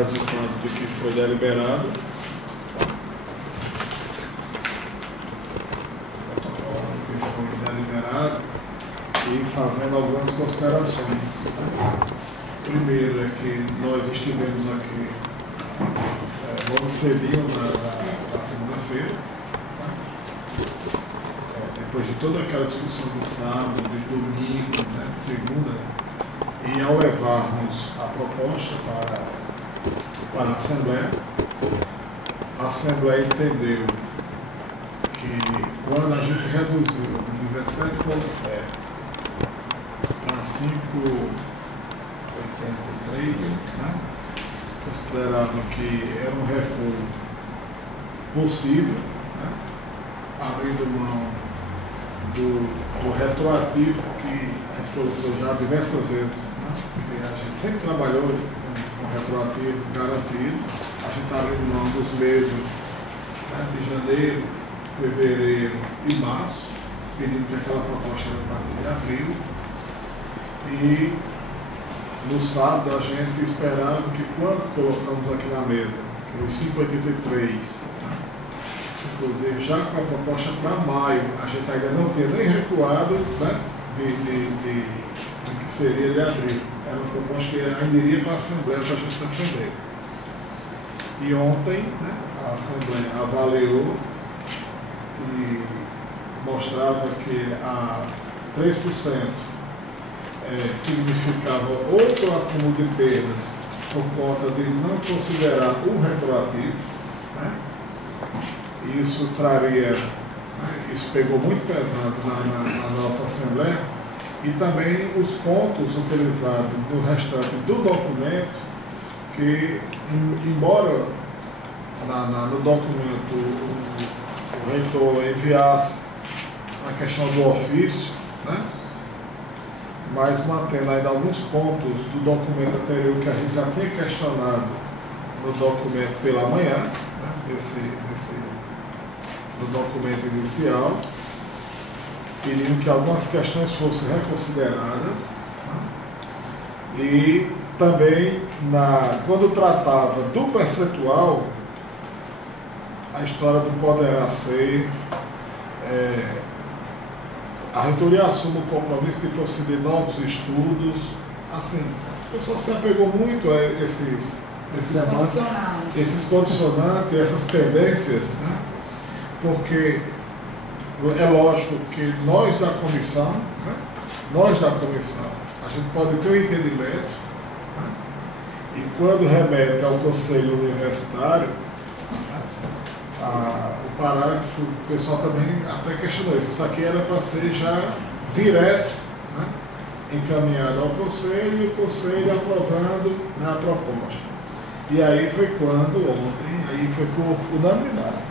resultado do que foi deliberado. Que foi deliberado e fazendo algumas considerações. Primeiro é que nós estivemos aqui logo cedinho na segunda-feira, depois de toda aquela discussão de sábado, de domingo, de segunda, e ao levarmos a proposta para a Assembleia entendeu que quando a gente reduziu de 17,7 para 5,83, consideravam que era um recuo possível, abrindo mão do retroativo que a gente colocou já diversas vezes, que a gente sempre trabalhou com retroativo garantido. A gente está abrindo mão dos meses de janeiro, fevereiro e março, pedindo que aquela proposta era a partir de abril. E no sábado a gente esperava que quando colocamos aqui na mesa, que os 5,83, inclusive já com a proposta para maio, a gente ainda não tinha nem recuado de que seria de abril. Era uma proposta que ainda iria para a Assembleia para a gente defender. E ontem a Assembleia avaliou e mostrava que a 3% significava outro acúmulo de perdas por conta de não considerar o retroativo. Isso traria, isso pegou muito pesado na nossa Assembleia, e também os pontos utilizados no restante do documento, que embora no documento o reitor enviasse a questão do ofício, mas mantendo ainda alguns pontos do documento anterior que a gente já tinha questionado no documento pela manhã, no documento inicial, pedindo que algumas questões fossem reconsideradas, e também quando tratava do percentual, a história do poderá ser, a reitoria assume o compromisso de proceder novos estudos. Assim, o pessoal se apegou muito a esses condicionantes, essas pendências, porque é lógico que nós da comissão, a gente pode ter um entendimento, e quando remete ao Conselho Universitário, o parágrafo, o pessoal também até questionou isso aqui era para ser já direto, encaminhado ao Conselho, e o Conselho aprovando a proposta. E aí foi quando, ontem, aí foi por unanimidade,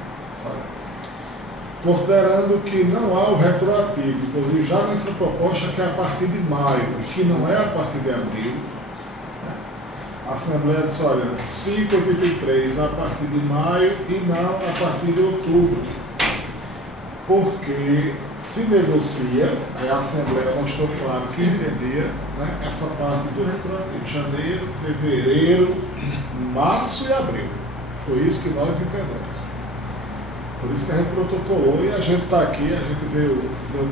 considerando que não há o retroativo, inclusive já nessa proposta que é a partir de maio, que não é a partir de abril, a Assembleia disse, olha, 5,83 a partir de maio e não a partir de outubro, porque se negocia, aí a Assembleia mostrou claro que entendia essa parte do retroativo, janeiro, fevereiro, março e abril. Foi isso que nós entendemos. Por isso que a gente protocolou e a gente está aqui, a gente veio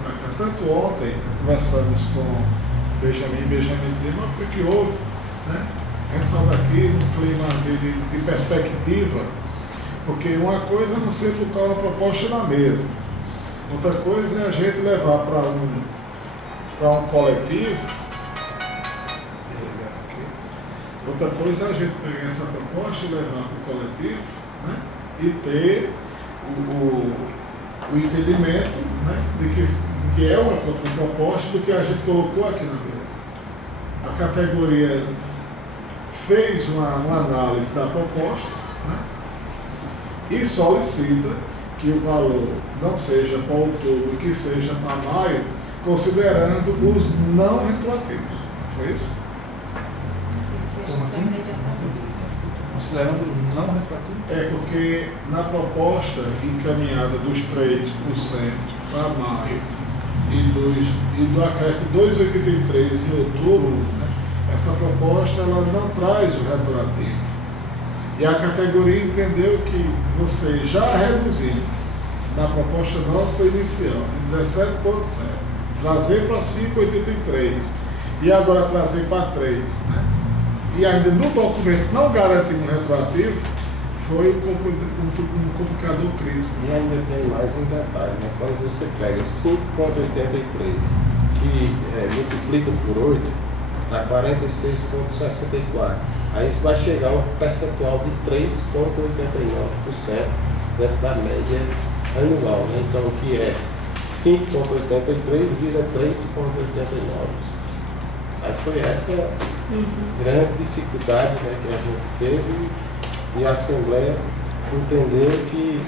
para cá. Tanto ontem, conversamos com Benjamin dizia, mas o que houve? A gente saiu daqui num clima de perspectiva, porque uma coisa é você botar uma proposta na mesa, outra coisa é a gente levar para um coletivo, outra coisa é a gente pegar essa proposta e levar para o coletivo, e ter o entendimento de que é uma contraproposta do que a gente colocou aqui na mesa. A categoria fez uma análise da proposta e solicita que o valor não seja para outubro, que seja para maio, considerando os não retroativos. Foi isso? Como assim? Considerando os não retroativos? Porque na proposta encaminhada dos 3% para maio e do acréscimo 2,83 em outubro, essa proposta ela não traz o retroativo. E a categoria entendeu que você já reduziu na proposta nossa inicial, de 17,7, trazer para 5,83 e agora trazer para 3, né? E ainda no documento não garantindo retroativo, foi um complicador crítico. E ainda tem mais um detalhe, né? Quando você pega 5,83, que multiplica por 8, dá 46,64. Aí isso vai chegar a um percentual de 3,89% dentro da média anual, né? Então, o que é 5,83 vira 3,89. Aí foi essa grande dificuldade, né, que a gente teve, e a Assembleia entendeu que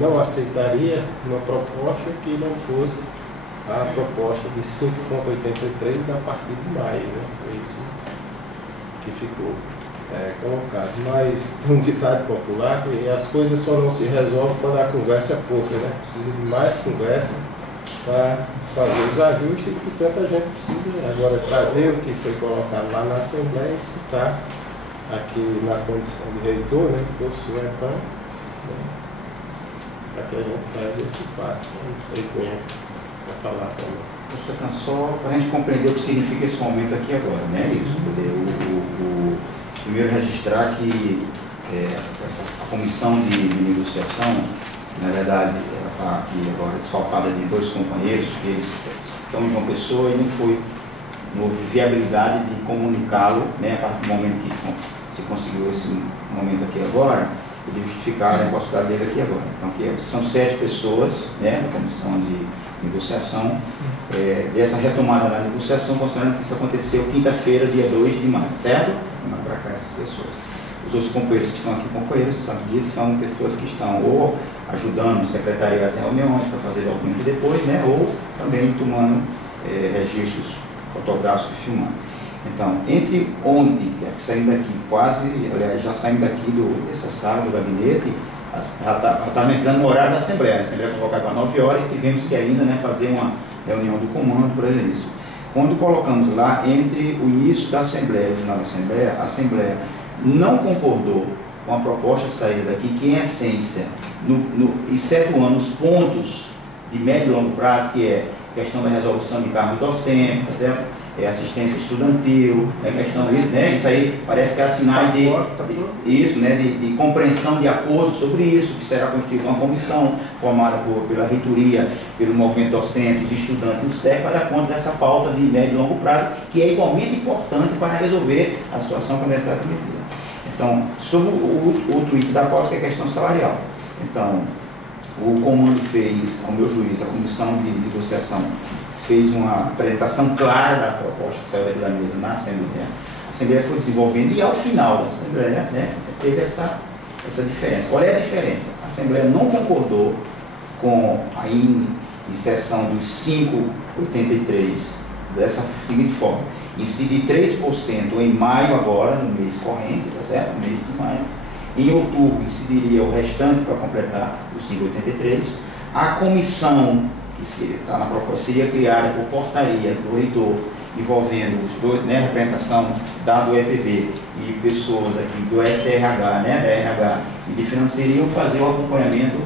não aceitaria uma proposta que não fosse a proposta de 5,83 a partir de maio, né? Foi isso que ficou colocado. Mas tem um ditado popular que as coisas só não se resolvem quando a conversa é pouca, né? Precisa de mais conversa para fazer os ajustes, e portanto a gente precisa agora trazer o que foi colocado lá na Assembleia e escutar aqui na condição de reitor, né, que possui então, né, para que a gente saia desse passo. Não sei quem é para falar também. Professor, então, só para a gente compreender o que significa esse momento aqui agora, né? Isso, primeiro registrar que a comissão de negociação, na verdade, ela está aqui agora desfalcada de dois companheiros, que eles estão em João Pessoa e não houve viabilidade de comunicá-lo, né, a partir do momento que se conseguiu esse momento aqui agora, eles justificaram a possibilidade dele aqui agora. Então, são 7 pessoas, né, na comissão de negociação, dessa retomada da negociação, considerando que isso aconteceu quinta-feira, dia 2 de maio, certo? Vamos para cá essas pessoas. Os outros companheiros que estão aqui, companheiros, sabe disso, são pessoas que estão ou ajudando o secretariado as reuniões para fazer documento depois, né, ou também tomando registros fotográficos e filmando. Então, entre ontem, saindo daqui aliás, já saindo daqui dessa sala do gabinete, já estava entrando no horário da Assembleia. A Assembleia foi colocada para 9 horas e tivemos que ainda, né, fazer uma reunião do comando para isso. Quando colocamos lá, entre o início da Assembleia e o final da Assembleia, a Assembleia não concordou com a proposta saída daqui, que em essência, excetuando os pontos de médio e longo prazo, que é questão da resolução de cargos docentes, tá certo? Assistência estudantil, questão disso, né? Isso aí parece que é sinais de compreensão de acordo sobre isso, que será constituída uma comissão formada pela reitoria, pelo movimento docente, os estudantes e os técnicos, para dar conta dessa pauta de médio e longo prazo, que é igualmente importante para resolver a situação que a universidade tem. Então, sobre o outro item da pauta, que é a questão salarial. Então, o comando fez, ao meu juiz, a comissão de negociação, fez uma apresentação clara da proposta que saiu daqui da mesa na Assembleia. A Assembleia foi desenvolvendo e ao final da Assembleia, né, você teve essa diferença. Qual é a diferença? A Assembleia não concordou com a inserção dos 5,83 dessa seguinte forma: incidir 3% em maio agora, no mês corrente, tá certo? No mês de maio. Em outubro incidiria o restante para completar os 5,83. A comissão que está na proposta seria criada por portaria do reitor, envolvendo os dois, né, representação do EPB e pessoas aqui do SRH, né, da RH e de financeiro, iam fazer o acompanhamento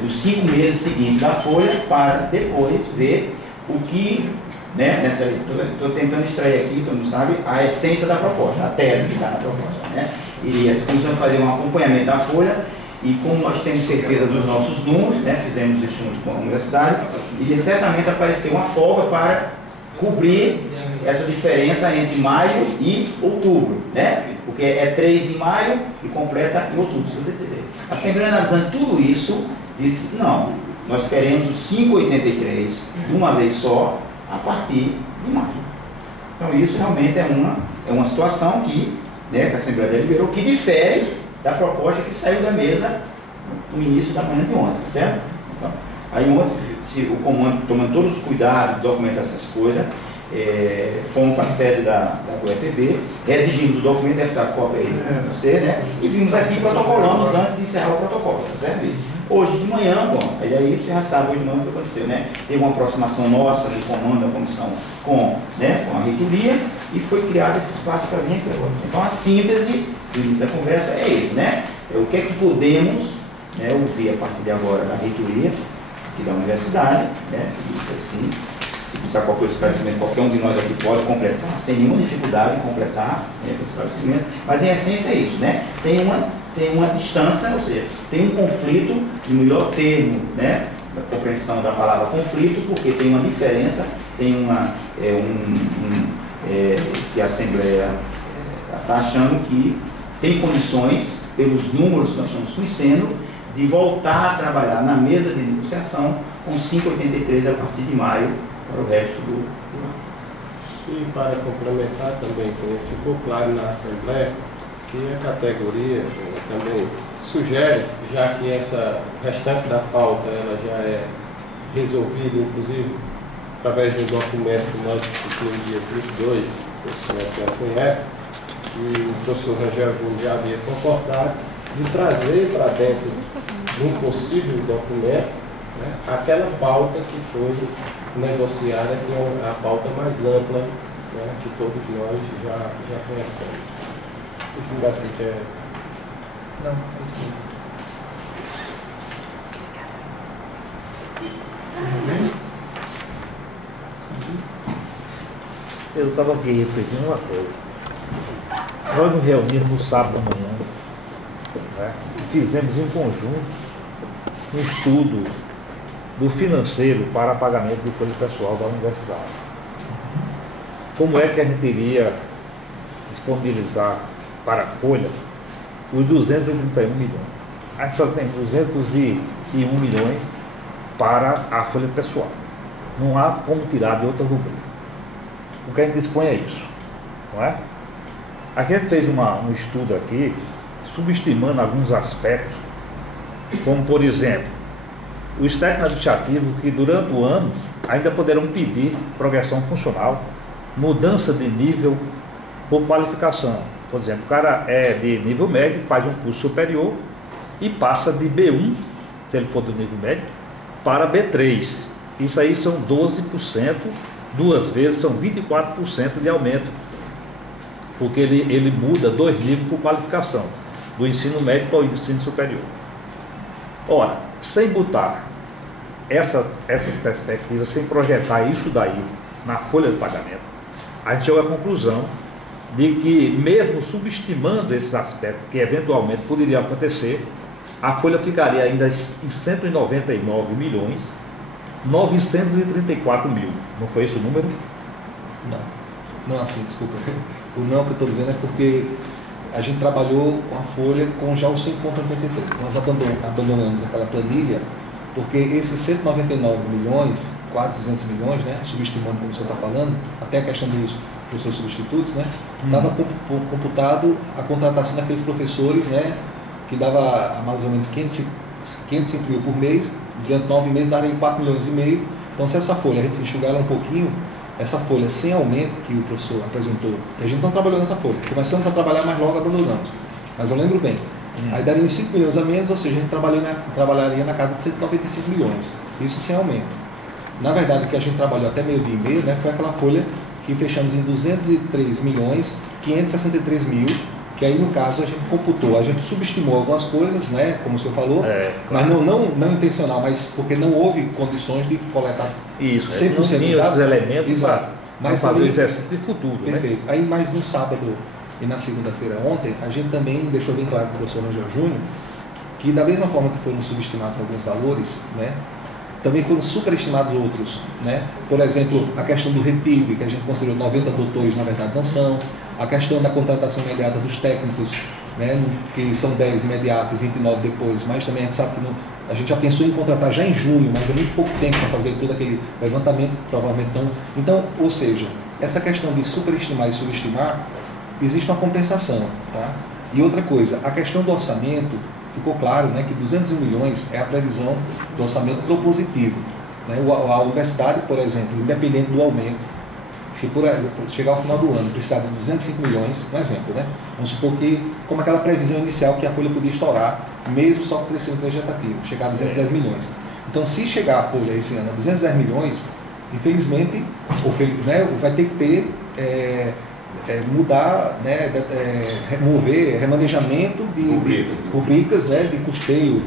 dos 5 meses seguintes da folha, para depois ver o que, né, estou tentando extrair aqui, todo mundo sabe, a essência da proposta, a tese que está na proposta, né, e essa comissão fazer um acompanhamento da folha. E como nós temos certeza dos nossos números, né, fizemos estudos com a universidade, e certamente apareceu uma folga para cobrir essa diferença entre maio e outubro, né? Porque é 3 em maio e completa em outubro. A Assembleia, analisando tudo isso, disse: não, nós queremos os 5,83 de uma vez só, a partir de maio. Então isso realmente é uma situação que, né, que a Assembleia deliberou, que difere da proposta que saiu da mesa no início da manhã de ontem, certo? Então, aí ontem, o comando, tomando todos os cuidados, documentar essas coisas, fomos para a sede do EPB, redigimos o documento, deve estar a cópia aí para você, né? E vimos aqui, protocolamos antes de encerrar o protocolo, tá certo? Hoje de manhã, bom, aí você já sabe hoje de manhã o que aconteceu, né? Teve uma aproximação nossa do comando da comissão com a reitoria, e foi criado esse espaço para mim aqui agora. Então a síntese do início da conversa é esse, né? O que é que podemos, né, ouvir a partir de agora da reitoria aqui da universidade, né? Assim, se precisar qualquer esclarecimento, qualquer um de nós aqui pode completar, sem nenhuma dificuldade em completar, né, o esclarecimento, mas em essência é isso, né? Tem uma distância, ou seja, tem um conflito, no melhor termo, né, da compreensão da palavra conflito, porque tem uma diferença, tem que a Assembleia está achando que tem condições, pelos números que nós estamos conhecendo, de voltar a trabalhar na mesa de negociação com 5,83 a partir de maio para o resto do ano. E para complementar também, ficou claro na Assembleia que a categoria também sugere, já que essa restante da pauta ela já é resolvida, inclusive, através de um documento que nós discutimos no dia 22, que o senhor já conhece, e o professor Rangel Júnior já havia concordado de trazer para dentro de um possível documento, né, aquela pauta que foi negociada, que é a pauta mais ampla, né, que todos nós já conhecemos. Se o Júnior assim quer... Não, é isso mesmo. Eu estava aqui refletindo uma coisa. Nós nos reunimos no sábado da manhã, né, e fizemos em conjunto um estudo do financeiro para pagamento de folha pessoal da universidade. Como é que a gente iria disponibilizar para a folha os 231 milhões? A gente só tem 201 milhões para a folha pessoal. Não há como tirar de outra rubrica. O que a gente dispõe é isso, não é? Aqui a gente fez um estudo aqui, subestimando alguns aspectos, como por exemplo, os técnicos administrativos que durante o ano ainda poderão pedir progressão funcional, mudança de nível por qualificação. Por exemplo, o cara é de nível médio, faz um curso superior e passa de B1, se ele for do nível médio, para B3. Isso aí são 12%, duas vezes são 24% de aumento, porque ele muda 2 níveis por qualificação, do ensino médio para o ensino superior. Ora, sem botar essas perspectivas, sem projetar isso daí na folha de pagamento, a gente chega à conclusão de que, mesmo subestimando esses aspectos que eventualmente poderiam acontecer, a folha ficaria ainda em 199 milhões 934 mil. Não foi esse o número? Não assim, desculpa. O não que eu estou dizendo é porque a gente trabalhou com a folha com já os 5,83. Nós abandonamos aquela planilha porque esses 199 milhões, quase 200 milhões, né, subestimando como você está falando, até a questão dos professores substitutos, né, estava computado a contratação daqueles professores, né, que dava mais ou menos 505 mil por mês, durante 9 meses daria 4 milhões e meio. Então, se essa folha, a gente enxugar ela um pouquinho, essa folha sem aumento que o professor apresentou, que a gente não trabalhou nessa folha, começamos a trabalhar, mas logo abandonamos. Mas eu lembro bem. Aí daria uns 5 milhões a menos, ou seja, a gente trabalharia na casa de 195 milhões. Isso sem aumento. Na verdade, o que a gente trabalhou até meio-dia e meio, né, foi aquela folha que fechamos em 203 milhões 563 mil, que aí no caso a gente computou, a gente subestimou algumas coisas, né, como o senhor falou, mas não intencional, mas porque não houve condições de coletar isso, 100% não tinha esses elementos para fazer o exercício de futuro. Perfeito. Né? Aí, mas no sábado e na segunda-feira ontem, a gente também deixou bem claro para o professor Rangel Júnior que, da mesma forma que foram subestimados alguns valores, né, também foram superestimados outros, né? Por exemplo, a questão do retiro, que a gente considerou 90 doutores, na verdade não são. A questão da contratação imediata dos técnicos, né? Que são 10 imediato e 29 depois, mas também a gente sabe que a gente já pensou em contratar já em junho, mas é muito pouco tempo para fazer todo aquele levantamento, provavelmente não. Então, ou seja, essa questão de superestimar e subestimar, existe uma compensação, tá? E outra coisa, a questão do orçamento, ficou claro, né, que 201 milhões é a previsão do orçamento propositivo. Né? A universidade, por exemplo, independente do aumento, se por chegar ao final do ano precisar de 205 milhões, um exemplo, né? Vamos supor que, como aquela previsão inicial que a folha podia estourar, mesmo só com crescimento vegetativo, chegar a 210 milhões. Então, se chegar a folha esse ano a 210 milhões, infelizmente, né, vai ter que ter mudar, né, remover remanejamento de rubricas, né, de custeio,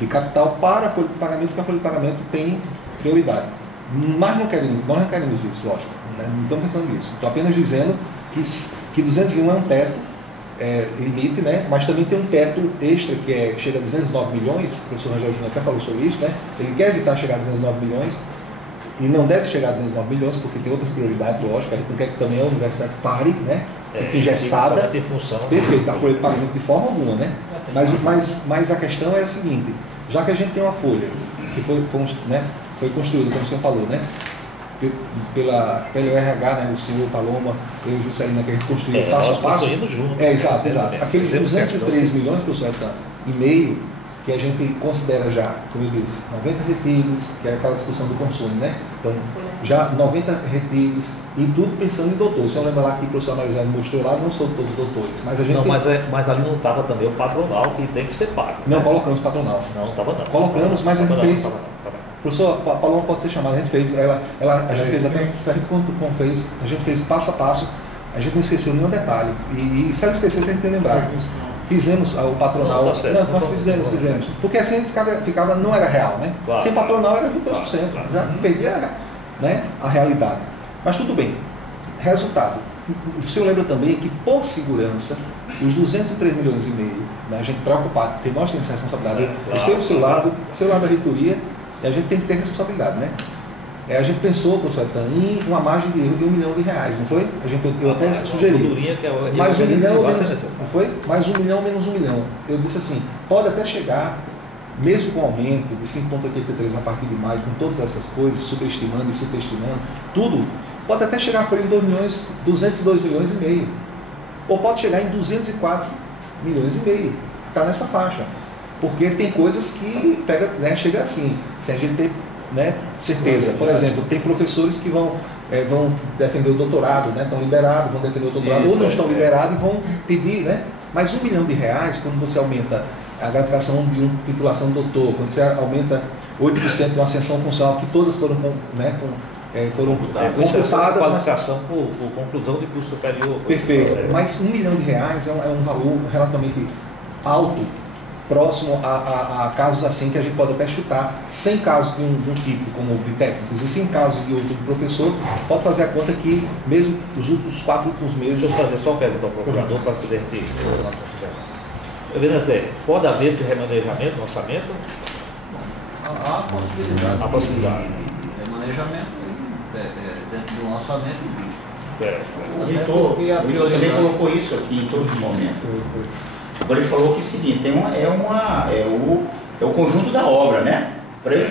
de capital para a folha de pagamento, porque a folha de pagamento tem prioridade. Mas nós não queremos isso, lógico, né, não estamos pensando nisso. Estou apenas dizendo que 201 é um teto limite, né, mas também tem um teto extra que chega a 209 milhões, o professor Rangel Júnior até falou sobre isso, né, ele quer evitar chegar a 209 milhões, e não deve chegar a 209 milhões, porque tem outras prioridades, lógico, a gente não quer que também a universidade pare, né? Fique engessada, perfeito, a folha de pagamento de forma alguma, né? Mas a questão é a seguinte, já que a gente tem uma folha que foi construída, como o senhor falou, né? Pelo RH, né? O senhor Paloma, eu e o Juscelino, que a gente construiu passo a passo. Exato. Aqueles 203 milhões, professor, e meio, que a gente considera já, como eu disse, 90 retiros, que é aquela discussão do consumo, né? Então, já 90 retiros e tudo pensando em doutores. Se eu lembrar lá que o professor Marizano mostrou lá, não são todos doutores. Mas a gente mas ali não estava também o patronal, que tem que ser pago. Não, colocamos patronal. Não estava não. Colocamos, mas a gente fez... Professor, a Paloma pode ser chamada, a gente fez, a gente fez passo a passo, a gente não esqueceu nenhum detalhe. E se ela esquecesse, a gente tem que lembrar. Fizemos o patronal, nós fizemos, porque assim a gente ficava não era real, né? Claro, sem patronal era 22%, já perdia, né, a realidade. Mas tudo bem, resultado, o senhor lembra também que por segurança, os 203 milhões e meio, né, a gente preocupado, porque nós temos responsabilidade, o seu lado da reitoria, e a gente tem que ter responsabilidade, né? A gente pensou, professor, em uma margem de erro de R$1 milhão, não foi? Eu até sugeri. Mais 1 milhão, não foi? Mais 1 milhão menos 1 milhão. Eu disse assim, pode até chegar, mesmo com aumento de 5,83 a partir de maio, com todas essas coisas, subestimando e superestimando, tudo, pode até chegar a folha em 202 milhões e meio. Ou pode chegar em 204 milhões e meio. Está nessa faixa. Porque tem coisas que chega assim, sem a gente ter, né, certeza. Por exemplo, tem professores que vão defender o doutorado, né, estão liberados, vão defender o doutorado, ou não estão liberados e vão pedir, né? Mas R$1 milhão, quando você aumenta a gratificação de uma titulação de doutor, quando você aumenta 8% de uma ascensão funcional, que todas foram, né, foram computadas. Qualificação por conclusão de curso superior. Perfeito, mas R$1 milhão é um valor relativamente alto, próximo a casos assim que a gente pode até chutar, sem casos de um tipo como de técnicos e sem casos de outro de professor, pode fazer a conta que mesmo os 4 últimos meses... Deixa eu fazer só uma pergunta ao procurador para poder ter eu vejo assim, pode haver esse remanejamento no orçamento? Há possibilidade. Há possibilidade. De remanejamento dentro do orçamento existe. Certo. O reitor também colocou isso aqui em todos os momentos. Agora ele falou que é o seguinte, é o conjunto da obra, né? Para ele,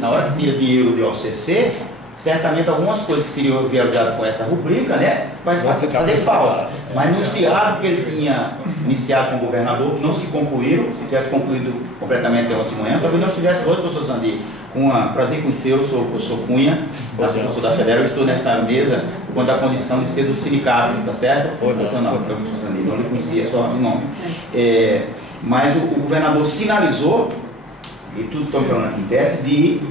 na hora que tira dinheiro de OCC, certamente algumas coisas que seriam viabilizadas com essa rubrica, né? Vai fazer falta. Mas nos diálogos que ele tinha iniciado com o governador, que não se concluíram, se tivesse concluído completamente ontem de manhã, talvez nós tivéssemos hoje, professor Sandir, com prazer conhecê-lo, sou o professor Cunha, professor da Federal, eu estou nessa mesa por conta da condição de ser do sindicato, tá certo? Nacional, que é o professor Sandir, não lhe conhecia só em nome. Mas o governador sinalizou, e tudo que estamos falando aqui em tese,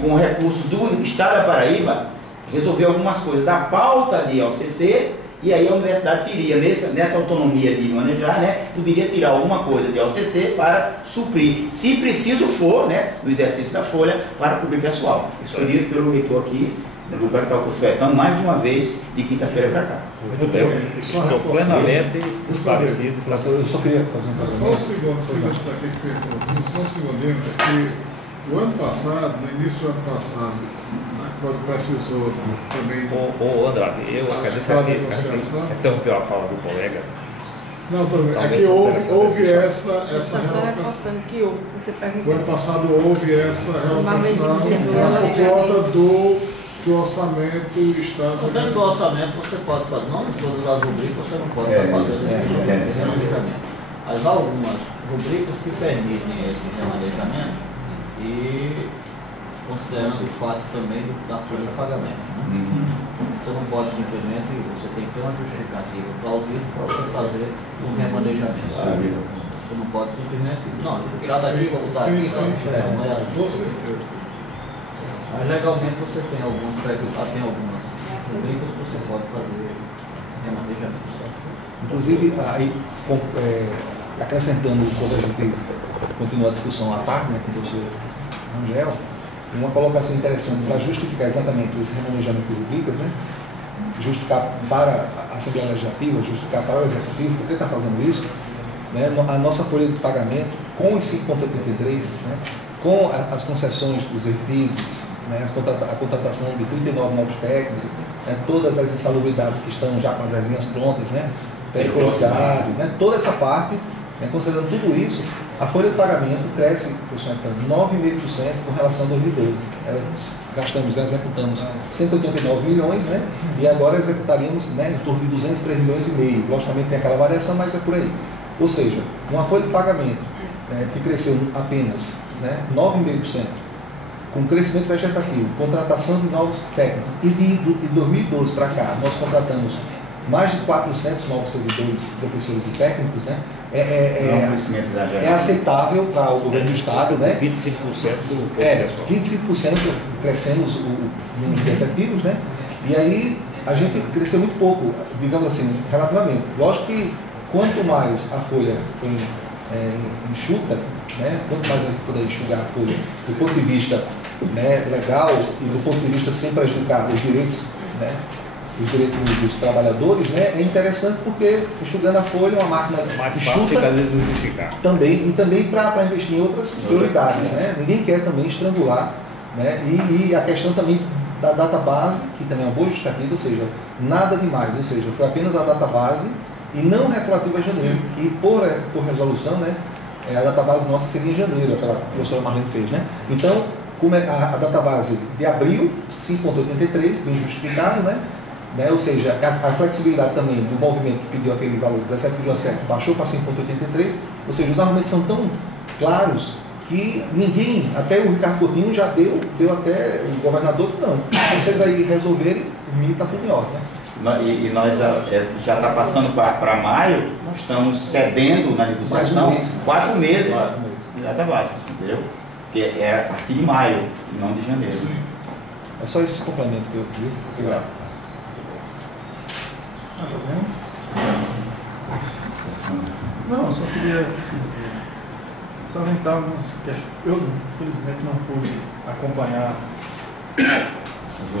com recursos do Estado da Paraíba, resolver algumas coisas da pauta de OCC, e aí a universidade teria, nessa autonomia de manejar, né, poderia tirar alguma coisa de OCC para suprir, se preciso for, né, no exercício da folha, para cobrir pessoal. Isso foi dito pelo reitor aqui, no lugar que está profetando, mais de uma vez, de quinta-feira para cá. Muito bem. Estou plenamente esclarecido. Eu só queria fazer um só um segundo, só um segundinho, porque o ano passado, no início do ano passado, quando precisou também... Ô Andrade, eu acredito que interrompeu a fala do colega. Não, estou dizendo, é que houve essa realocação. Que houve, você perguntou. O ano passado houve essa realocação, mas por conta do orçamento Estado... Dentro do orçamento você pode fazer, não em todas as rubricas você não pode fazer esse remanejamento. Mas há algumas rubricas que permitem esse remanejamento e considerando o fato também da folha de pagamento. Né? Você não pode simplesmente, você tem que ter uma justificativa plausível para você fazer um remanejamento. Você não pode simplesmente, não, tirar daqui, vou botar aqui, não é assim. Com certeza. Mas legalmente você tem algumas rubricas que você pode fazer remanejamento. Inclusive, aí, acrescentando, quando a gente continua a discussão à parte, né, com o professor Angel, uma colocação interessante para justificar exatamente esse remanejamento de rubricas, né, justificar para a Assembleia Legislativa, justificar para o Executivo, por que está fazendo isso, né, a nossa folha de pagamento, com os 5,83, né, com as concessões dos artigos, né, a contratação de 39 novos técnicos, né, todas as insalubridades que estão já com as resenhas prontas, né, periculosidade, né, toda essa parte, né, considerando tudo isso, a folha de pagamento cresce, professor, 9,5% com relação a 2012. Gastamos, executamos 189 milhões, né, e agora executaríamos, né, em torno de 203 milhões e meio. Logicamente tem aquela variação, mas é por aí. Ou seja, uma folha de pagamento que cresceu apenas, né, 9,5%, com crescimento vegetativo, contratação de novos técnicos, e de 2012 para cá, nós contratamos mais de 400 novos servidores, professores e técnicos, né? É aceitável para o governo do Estado, né? 25% do 25% crescemos o número de efetivos, né? E aí a gente cresceu muito pouco, digamos assim, relativamente. Lógico que quanto mais a folha foi enxuta, né? Quanto mais a gente puder enxugar a folha do ponto de vista, né, legal e do ponto de vista sem prejudicar os direitos, né, os direitos dos trabalhadores, né, é interessante porque enxugando a folha é uma máquina enxuta também, e também para investir em outras prioridades, né? Ninguém quer também estrangular, né? E a questão também da data base, que também é uma boa justificativa, ou seja, nada demais, ou seja, foi apenas a data base e não retroativa a janeiro, que por resolução, né, a data base nossa seria em janeiro, aquela que a professora Marlene fez, né? Então, como é a data base de abril, 5,83, bem justificado, né? Ou seja, a flexibilidade também do movimento que pediu aquele valor de 17,7 baixou para 5,83, ou seja, os argumentos são tão claros que ninguém, até o Ricardo Coutinho já deu até o governador disse, não, vocês aí resolverem, por mim está tudo em ordem, né? E nós já está passando para maio, nós estamos cedendo na negociação 4 meses de data básica, entendeu? Que é a partir de maio, e não de janeiro. É só esses complementos que eu queria. Obrigado. Não, eu só queria salientar algumas questões. Eu, infelizmente, não pude acompanhar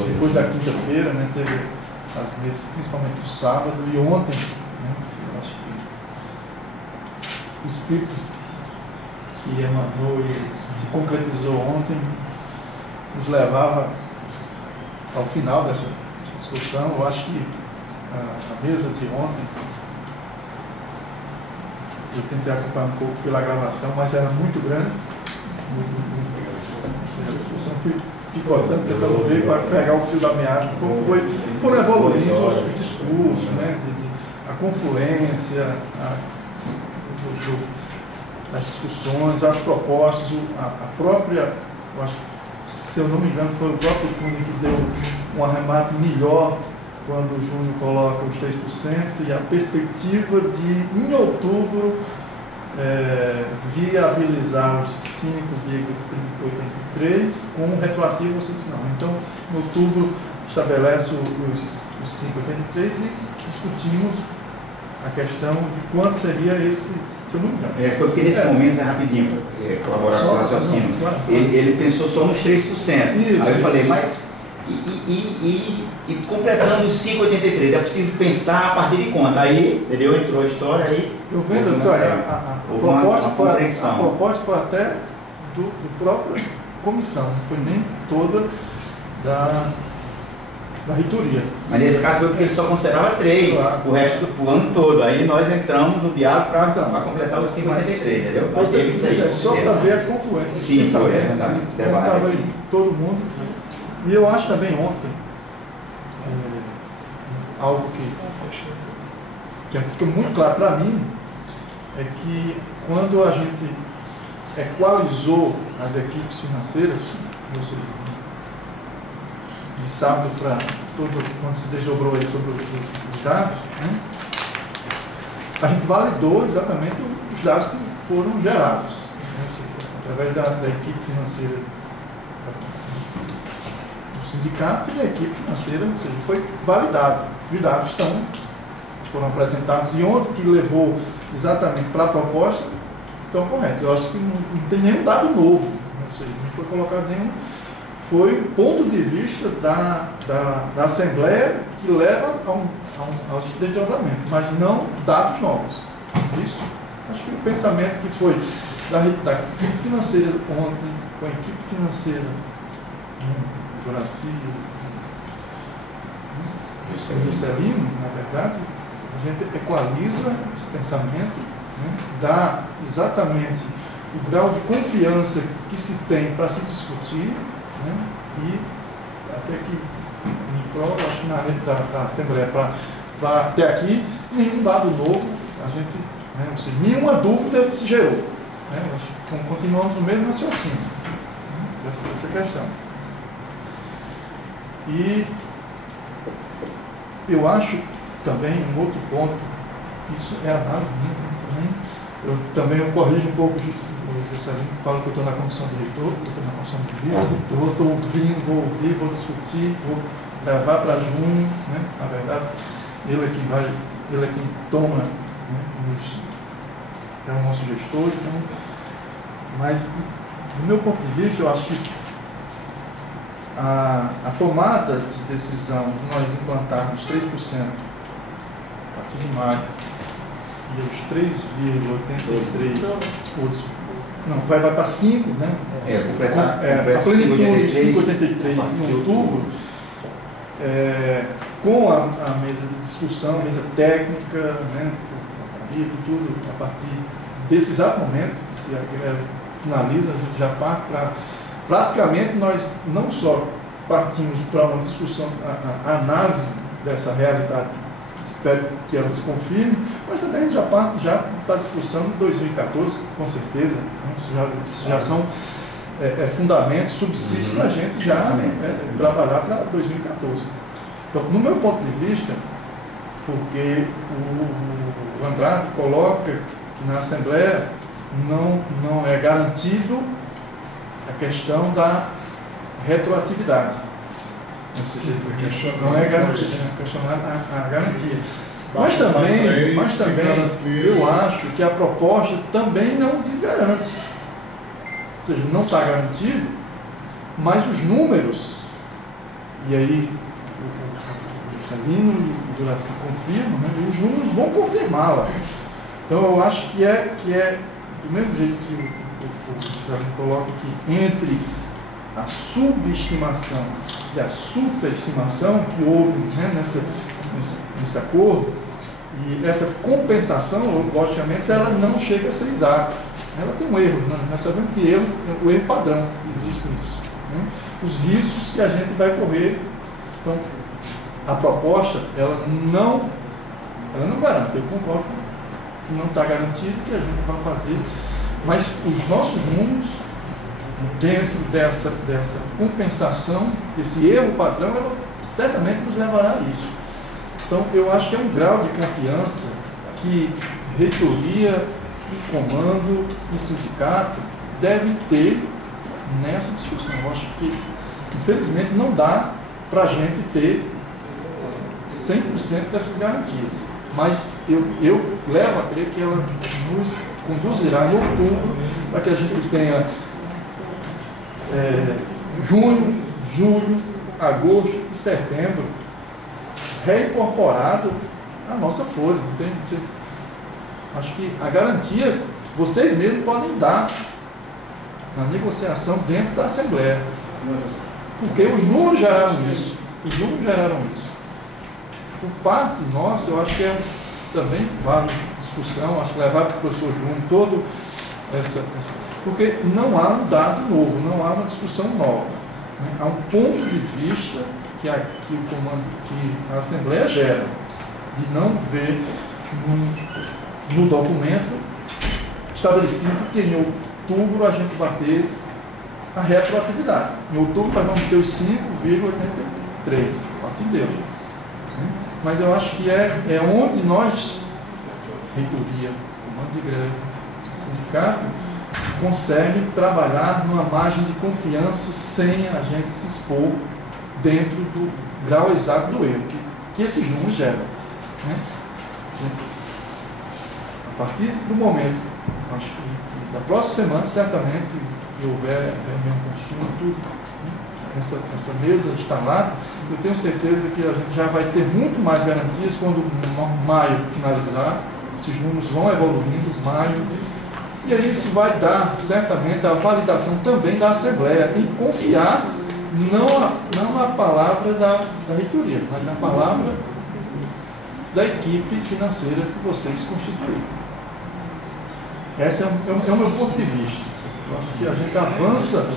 depois da quinta-feira, né? Teve as mesas, principalmente no sábado e ontem, né? Eu acho que o espírito que emanou e se concretizou ontem nos levava ao final dessa discussão. Eu acho que a mesa de ontem, eu tentei acompanhar um pouco pela gravação, mas era muito grande. A discussão foi picotando, tentando ver para pegar o fio da meada, como foram evoluindo os discursos, né, a confluência, as discussões, as propostas, a própria, eu acho, se eu não me engano, foi o próprio Cunha que deu um arremate melhor quando o Júnior coloca os 3% e a perspectiva de, em outubro, viabilizar os 5,83 com um retroativo, você disse não. Então, em outubro, estabelece os 5,83 e discutimos a questão de quanto seria esse, se eu não me engano. Foi porque nesse momento, rapidinho, colaborar com o raciocínio, ele pensou só nos 3%. Isso, aí eu falei, mas e completando os 5,83, é possível pensar a partir de quando? Aí, entendeu? Entrou a história aí. Eu vendo isso aí, a proposta foi até do próprio comissão, não foi nem toda da reitoria. Mas nesse caso foi porque ele só considerava 3, claro, o resto do ano todo. Aí nós entramos no diálogo para completar os 5,83, entendeu? Mas teve isso aí. Só para ver a confluência. Sim, foi, é verdade. Estava aí todo mundo. E eu acho também ontem, algo que ficou muito claro para mim, é que quando a gente equalizou as equipes financeiras, ou seja, de sábado para todo, quando se desdobrou aí sobre os dados, né, a gente validou exatamente os dados que foram gerados, né, através da equipe financeira sindicato e a equipe financeira, ou seja, foi validado. Os dados foram apresentados e ontem que levou exatamente para a proposta, estão corretos. Eu acho que não tem nenhum dado novo, ou seja, não foi colocado nenhum. Foi o ponto de vista da Assembleia que leva ao acidente de andamento, mas não dados novos. Isso, acho que o pensamento que foi da equipe financeira ontem, com a equipe financeira, Juraci, o Juscelino, na verdade, a gente equaliza esse pensamento, né, dá exatamente o grau de confiança que se tem para se discutir, né, e até que em prol, acho que na rede da Assembleia, para até aqui, nenhum dado novo, a gente, né, ou seja, nenhuma dúvida se gerou. Né, acho que continuamos no mesmo raciocínio, né, dessa questão. E eu acho também um outro ponto, isso é análise minha também, eu corrijo um pouco o Juscelino, que fala que eu estou na comissão de reitor, eu estou na comissão de vice-reitor, estou ouvindo, vou ouvir, vou discutir, vou levar para junho, né? Na verdade, ele é quem toma, né? É o nosso gestor, então, mas do meu ponto de vista, eu acho que a tomada de decisão de nós implantarmos 3% a partir de maio e os 3,83, não, vai para 5, né? A plenitude de 5,83 em outubro, com a mesa de discussão, a mesa técnica, né? Tudo a partir desse exato momento, que se finaliza, a gente já parte para. Praticamente, nós não só partimos para uma discussão, a análise dessa realidade, espero que ela se confirme, mas também a gente já parte para a discussão de 2014, com certeza. Né? Isso já são fundamentos, subsídios para a gente já trabalhar para 2014. Então, no meu ponto de vista, porque o Andrade coloca que na Assembleia não é garantido a questão da retroatividade. Ou seja, não é garantido, questionar a garantia. Mas também eu acho que a proposta também não desgarante. Ou seja, não está garantido, mas os números, e aí o Juscelino e o Juraci confirmam, né, e os números vão confirmá-la. Então eu acho que é do mesmo jeito que o Juscelino coloca que entre a subestimação e a superestimação que houve, né, nesse acordo, e essa compensação, logicamente, ela não chega a ser exata. Ela tem um erro, né? Nós sabemos que o erro padrão existe nisso. Né? Os riscos que a gente vai correr. Então, a proposta, ela não garante, eu concordo que não está garantido que a gente vai fazer, mas os nossos números, dentro dessa compensação, esse erro padrão, ela certamente nos levará a isso. Então, eu acho que é um grau de confiança que reitoria, e comando e sindicato devem ter nessa discussão. Eu acho que, infelizmente, não dá para a gente ter 100% dessas garantias. Mas eu levo a crer que ela nos conduzirá em outubro para que a gente tenha junho, julho, agosto e setembro reincorporado à nossa folha. Entende? Acho que a garantia vocês mesmos podem dar na negociação dentro da Assembleia. Porque os números geraram isso. Por parte nossa, eu acho que também vale discussão, acho que levar para o professor Júnior todo essa. Porque não há um dado novo, não há uma discussão nova. Né? Há um ponto de vista que o comando, que a Assembleia gera, de não ver no documento estabelecido que em outubro a gente vai ter a retroatividade. Em outubro nós vamos ter os 5,83, a partir de Deus. Mas eu acho que é onde nós, reitoria, comando de greve, sindicato, consegue trabalhar numa margem de confiança sem a gente se expor, dentro do grau exato do erro que esses números geram. Né? A partir do momento, acho que da próxima semana, certamente, que houver mesmo consumo, tudo, né? essa mesa instalada, eu tenho certeza que a gente já vai ter muito mais garantias quando maio finalizar, esses números vão evoluindo, maio, e aí isso vai dar, certamente, a validação também da Assembleia, em confiar não na palavra da reitoria, mas na palavra da equipe financeira que vocês constituíram. Esse é o meu ponto de vista. Eu acho que a gente avança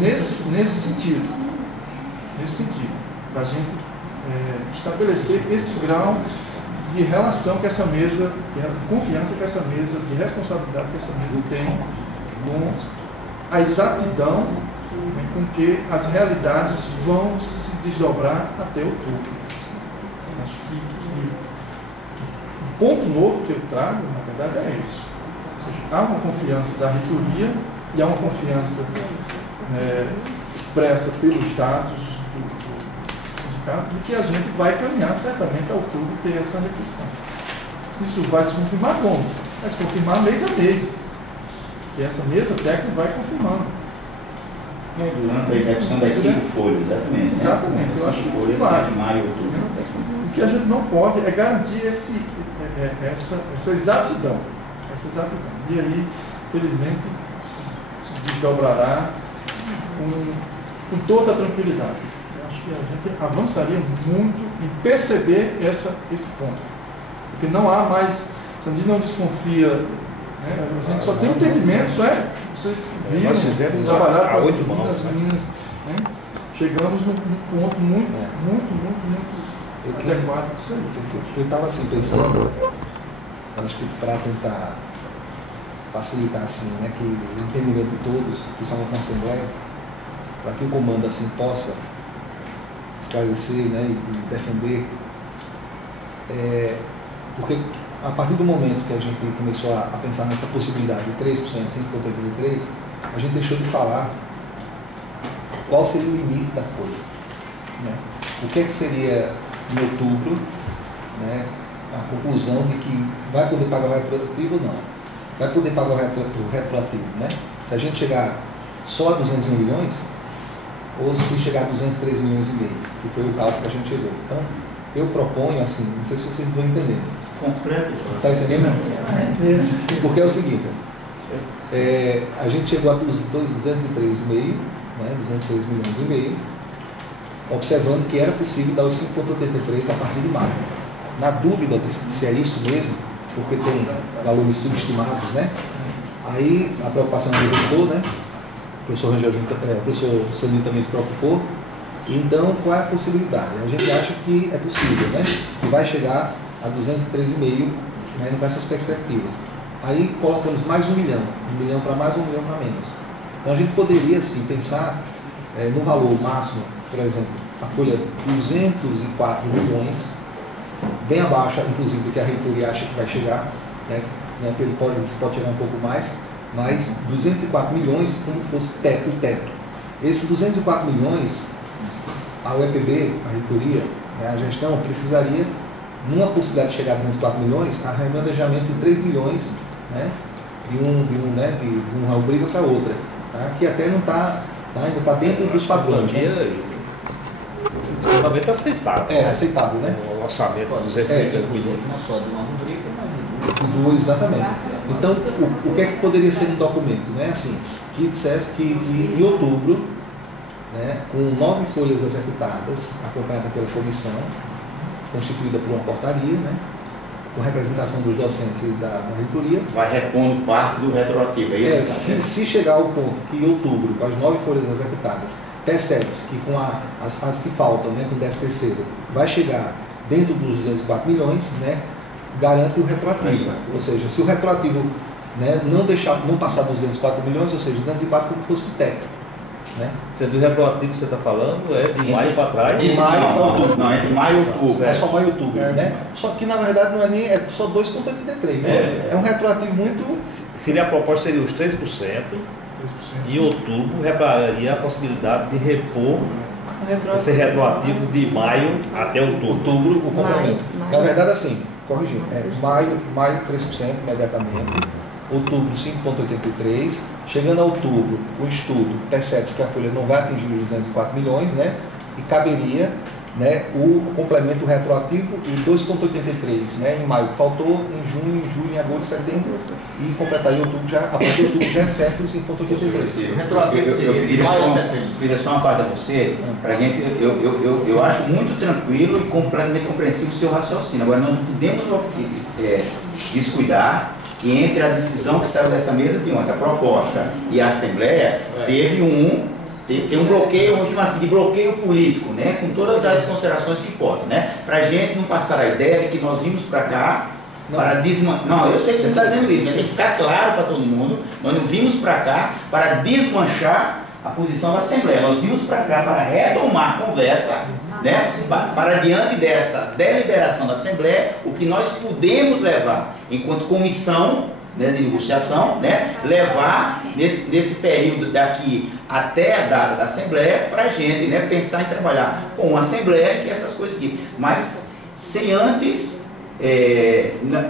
nesse sentido. Nesse sentido. Da gente estabelecer esse grau de relação que essa mesa, de confiança que essa mesa, de responsabilidade que essa mesa tem com a exatidão, né, com que as realidades vão se desdobrar até outubro. Acho que o ponto novo que eu trago, na verdade, é isso. Ou seja, há uma confiança da reitoria e há uma confiança expressa pelos dados do sindicato de que a gente vai caminhar certamente a outubro ter essa redução. Isso vai se confirmar como? Vai se confirmar mês a mês. E essa mesa técnica vai confirmando. Durante a execução das 5 folhas, exatamente. Exatamente, né? eu acho que folhas vai. De maio, outubro. O que a gente não pode é garantir essa exatidão. Essa exatidão. E aí, felizmente, se desdobrará com toda a tranquilidade. Eu acho que a gente avançaria muito em perceber esse ponto. Porque não há mais, se a gente não desconfia, né, a gente só tem entendimento, vocês viram, trabalharam com as meninas, né? Chegamos num ponto muito adequado disso aí. Eu estava assim pensando, acho que para tentar facilitar assim, né, que o entendimento de todos, principalmente na Assembleia, para que o comando assim possa esclarecer, né, e defender, porque a partir do momento que a gente começou a pensar nessa possibilidade de 3%, 5,83%, a gente deixou de falar qual seria o limite da folha, né? O que seria em outubro, né, a conclusão de que vai poder pagar o retroativo ou não. Vai poder pagar o retroativo, né? Se a gente chegar só a 200 milhões, ou se chegar a 203 milhões e meio, que foi o cálculo que a gente chegou. Então, eu proponho assim, não sei se vocês estão entendendo. Concreto. Está entendendo? Porque é o seguinte, a gente chegou a 203,5, né, 203 milhões e meio, observando que era possível dar os 5,83 a partir de maio. Na dúvida de se é isso mesmo, porque tem valores subestimados, né? Aí a preocupação do diretor, né? O professor Rangel o professor Sani também se preocupou. Então, qual é a possibilidade? A gente acha que é possível, né? Que vai chegar a 203,5, né, com essas perspectivas. Aí colocamos mais 1 milhão para mais, 1 milhão para menos. Então a gente poderia sim pensar no valor máximo, por exemplo, a folha 204 milhões, bem abaixo, inclusive, do que a reitoria acha que vai chegar, né? Ele pode chegar um pouco mais, mas 204 milhões como fosse o teto. Esses 204 milhões, a UEPB, a reitoria, né, a gestão, precisaria, numa possibilidade de chegar a 204 milhões, a remanejamento de 3 milhões, né, de uma rubrica para outra, tá? Que até não está, ainda está dentro dos padrões. O orçamento aceitável. Aceitável, né? O orçamento dos 230 milhões. Não só de uma rubrica, mas de duas, exatamente. Então, o que é que poderia ser no documento? Né? Assim, que dissesse que em outubro, né, com 9 folhas executadas, acompanhada pela comissão, constituída por uma portaria, né, com representação dos docentes e da reitoria. Vai repondo parte do retroativo, é isso? Se chegar ao ponto que em outubro, com as 9 folhas executadas, percebe-se que com as que faltam, né, com 10º, vai chegar dentro dos 204 milhões, né, garante o retroativo. Ou seja, se o retroativo, né, não passar dos 204 milhões, ou seja, 204 como fosse o teto. Né? Sendo o retroativo que você está falando é de maio para trás? De maio para outubro. Não, entre maio e outubro. É só maio e outubro. Né? Só que na verdade não é nem, é só 2,83. Né? É um retroativo muito. Seria a proposta seria os 3%. Em outubro repararia a possibilidade de repor Vai ser retroativo de maio até outubro. O complemento. Na verdade, assim, corrigindo, maio 3% imediatamente, outubro 5,83%, chegando a outubro, o estudo percebe que a folha não vai atingir os 204 milhões, né? E caberia, né, o complemento retroativo e 2,83, né, em maio, faltou em junho, em julho, em agosto, setembro, e completar em outubro, já, a partir de outubro já é certo os 5,83. Eu queria só uma parte a você, pra gente, eu acho muito tranquilo e completamente compreensível o seu raciocínio. Agora, nós não podemos descuidar que entre a decisão que saiu dessa mesa de ontem, a proposta e a Assembleia, tem um bloqueio, vamos chamar assim, de bloqueio político, né? Com todas as considerações que possam, né? Para a gente não passar a ideia de que nós vimos para cá para desmanchar. Não, eu sei que você está dizendo isso, mas tem que ficar claro para todo mundo. Nós não vimos para cá para desmanchar a posição da Assembleia. Nós vimos para cá para retomar a conversa, né? Para diante dessa deliberação da Assembleia, o que nós podemos levar enquanto comissão, né, de negociação, né, levar nesse período daqui até a data da Assembleia para a gente, né, pensar em trabalhar com a Assembleia, que essas coisas aqui, mas sem antes